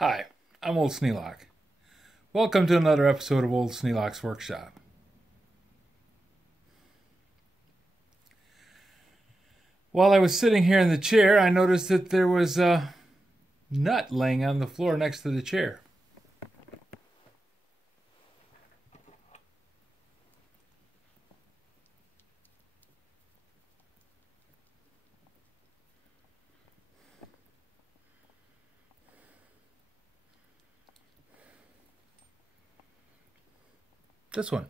Hi, I'm Old Sneelock. Welcome to another episode of Old Sneelock's Workshop. While I was sitting here in the chair, I noticed that there was a nut laying on the floor next to the chair. This one.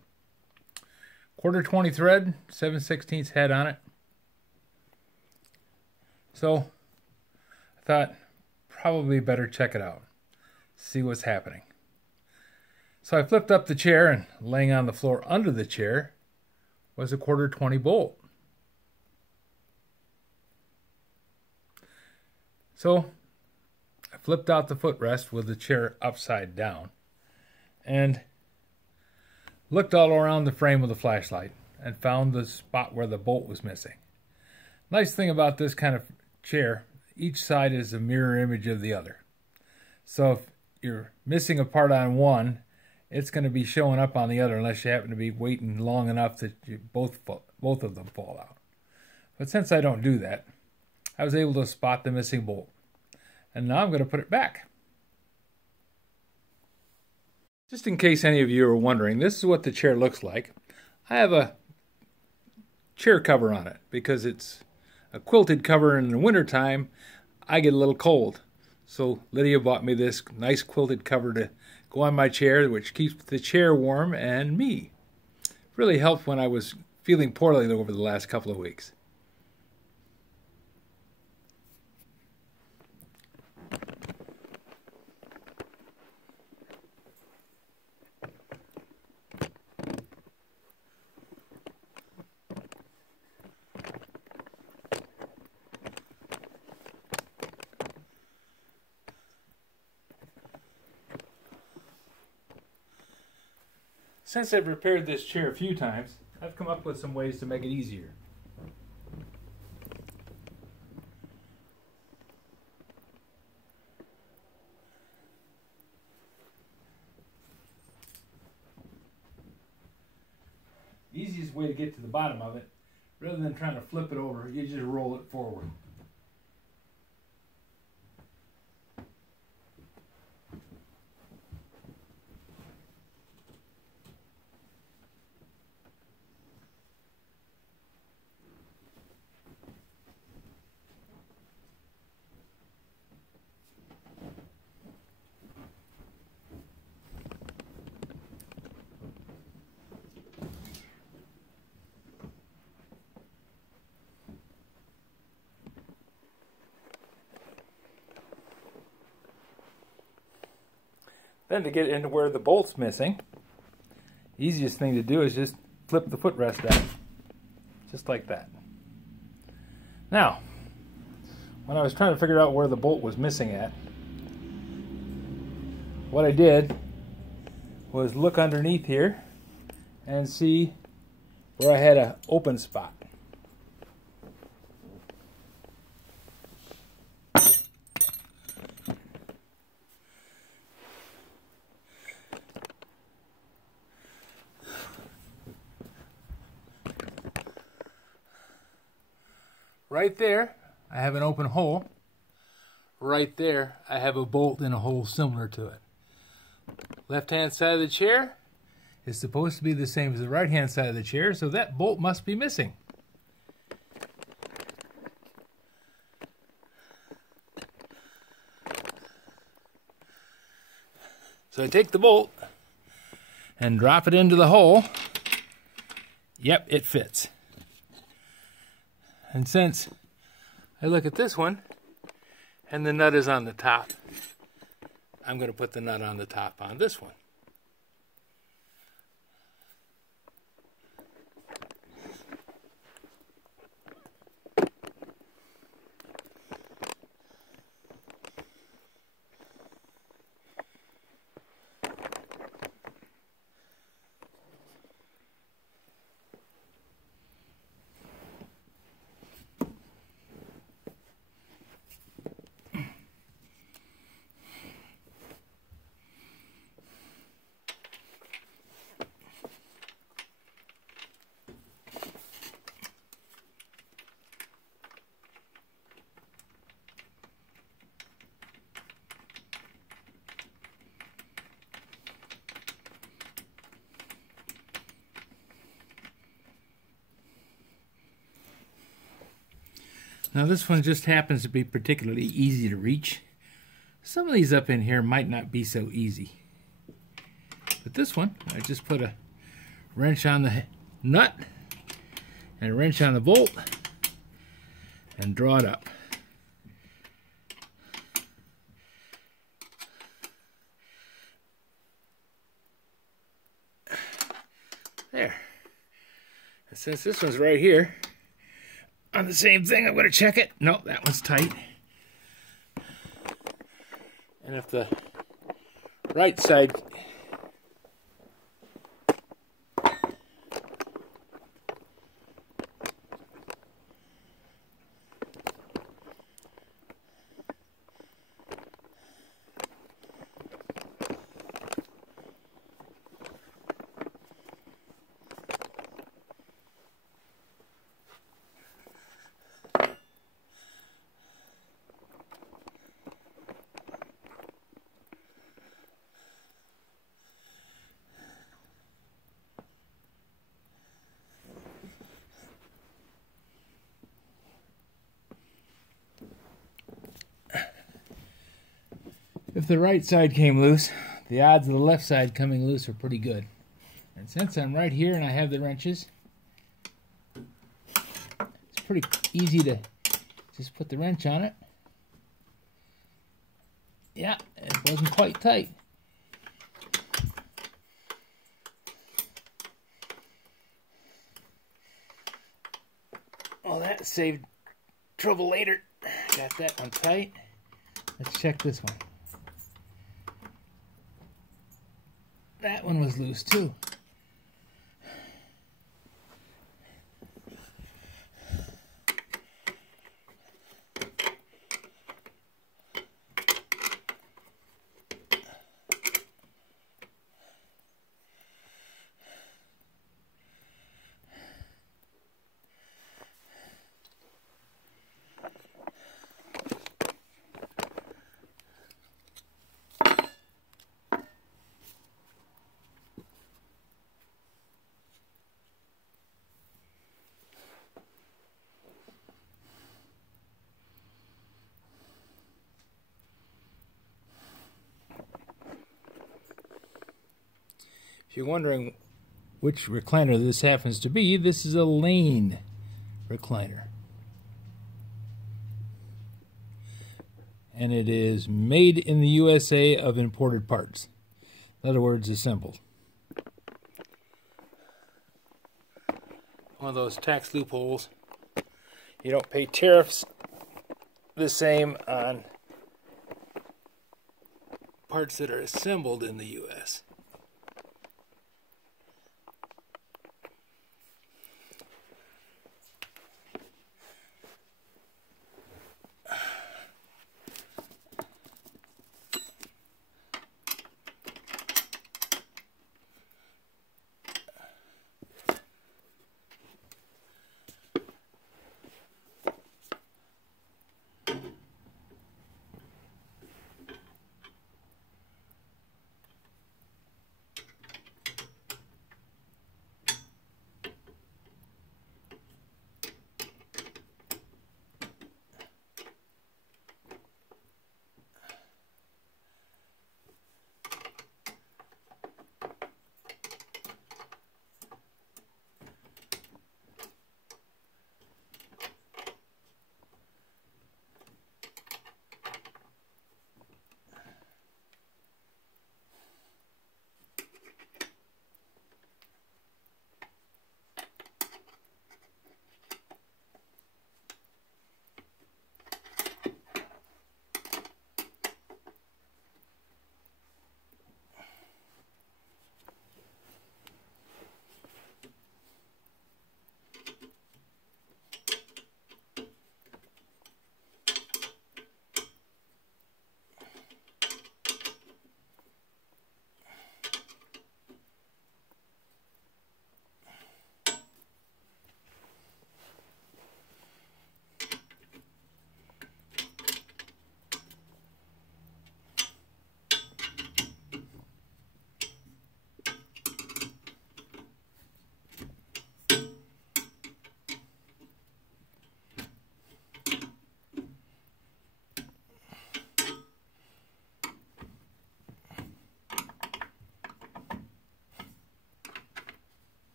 1/4 20 thread, 7/16 head on it. So I thought probably better check it out, see what's happening. So I flipped up the chair, and laying on the floor under the chair was a 1/4 20 bolt. So I flipped out the footrest with the chair upside down and looked all around the frame with a flashlight and found the spot where the bolt was missing. Nice thing about this kind of chair, each side is a mirror image of the other. So if you're missing a part on one, it's going to be showing up on the other unless you happen to be waiting long enough that both of them fall out. But since I don't do that, I was able to spot the missing bolt. And now I'm going to put it back. Just in case any of you are wondering, this is what the chair looks like. I have a chair cover on it because it's a quilted cover, and in the wintertime I get a little cold. So Lydia bought me this nice quilted cover to go on my chair, which keeps the chair warm and me. Really helped when I was feeling poorly over the last couple of weeks. Since I've repaired this chair a few times, I've come up with some ways to make it easier. The easiest way to get to the bottom of it, rather than trying to flip it over, you just roll it forward. Then to get into where the bolt's missing, the easiest thing to do is just flip the footrest down. Just like that. Now, when I was trying to figure out where the bolt was missing at, what I did was look underneath here and see where I had an open spot. Right there, I have an open hole. Right there, I have a bolt in a hole similar to it. Left-hand side of the chair is supposed to be the same as the right-hand side of the chair, so that bolt must be missing. So I take the bolt and drop it into the hole. Yep, it fits. And since I look at this one, and the nut is on the top, I'm going to put the nut on the top on this one. Now this one just happens to be particularly easy to reach. Some of these up in here might not be so easy. But this one, I just put a wrench on the nut and a wrench on the bolt and draw it up. There. And since this one's right here, on the same thing, I'm going to check it. No, that one's tight. And if the right side if the right side came loose, the odds of the left side coming loose are pretty good. And since I'm right here and I have the wrenches, it's pretty easy to just put the wrench on it. Yeah, it wasn't quite tight. Well, that saved trouble later. Got that one tight. Let's check this one. That one was loose too. If you're wondering which recliner this happens to be, this is a Lane recliner. And it is made in the USA of imported parts. In other words, assembled. One of those tax loopholes. You don't pay tariffs the same on parts that are assembled in the US.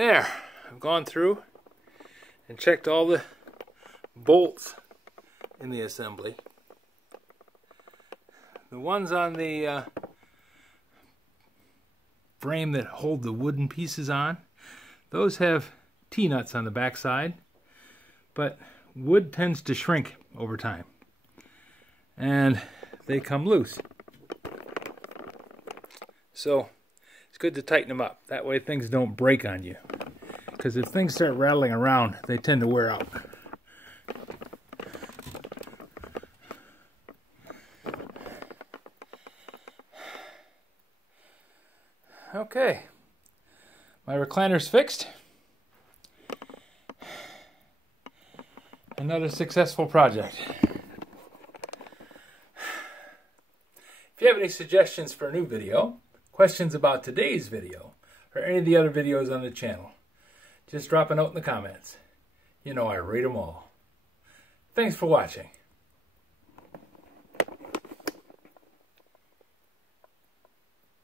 There, I've gone through and checked all the bolts in the assembly. The ones on the frame that hold the wooden pieces on, those have T-nuts on the back side, but wood tends to shrink over time and they come loose. So it's good to tighten them up. That way things don't break on you. Because if things start rattling around, they tend to wear out. Okay, my recliner's fixed. Another successful project. If you have any suggestions for a new video, questions about today's video, or any of the other videos on the channel, just drop a note in the comments. You know I read them all. Thanks for watching.